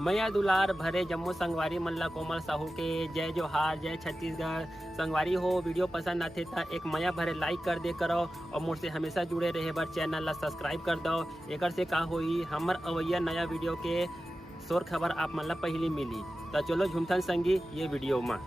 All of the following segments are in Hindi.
मैया दुलार भरे जम्मू संगवारी मल्ला कोमल साहू के जय जोहार, जय छत्तीसगढ़। संगवारी हो वीडियो पसंद आते तो एक मैया भरे लाइक कर दे करो और मुझसे हमेशा जुड़े रहे बर चैनल ला सब्सक्राइब कर दो। एक से का होई हमर अवैया नया वीडियो के शोर खबर आप मन ला पहली मिली। तो चलो झुमथन संगी ये वीडियो में।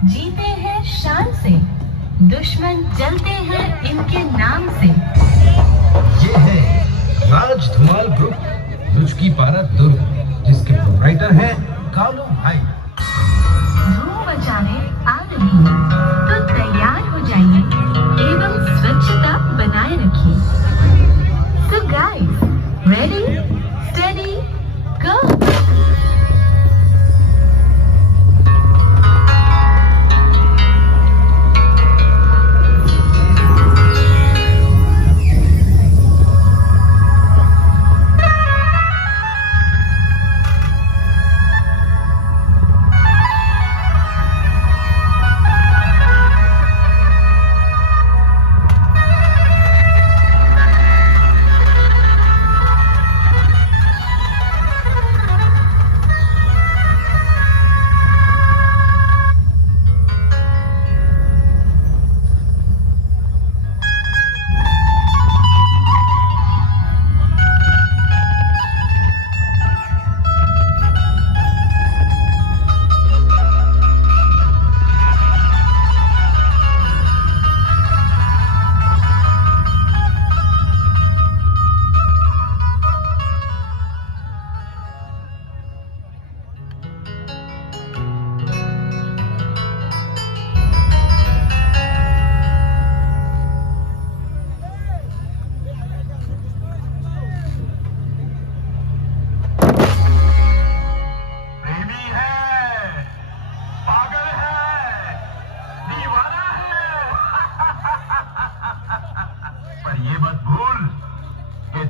जीते हैं शान से, दुश्मन जलते हैं इनके नाम से। ये है राज धुमाल ग्रुप दुर्ग पारा दुर्ग, जिसके प्रोप्राइटर हैं कालू भाई। धूम मचाने आ रही है तो तैयार हो जाइए एवं स्वच्छता बनाए रखिए। So guys, ready, steady, go!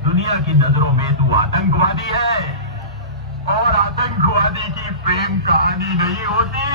दुनिया की नजरों में तू आतंकवादी है और आतंकवादी की प्रेम कहानी नहीं होती।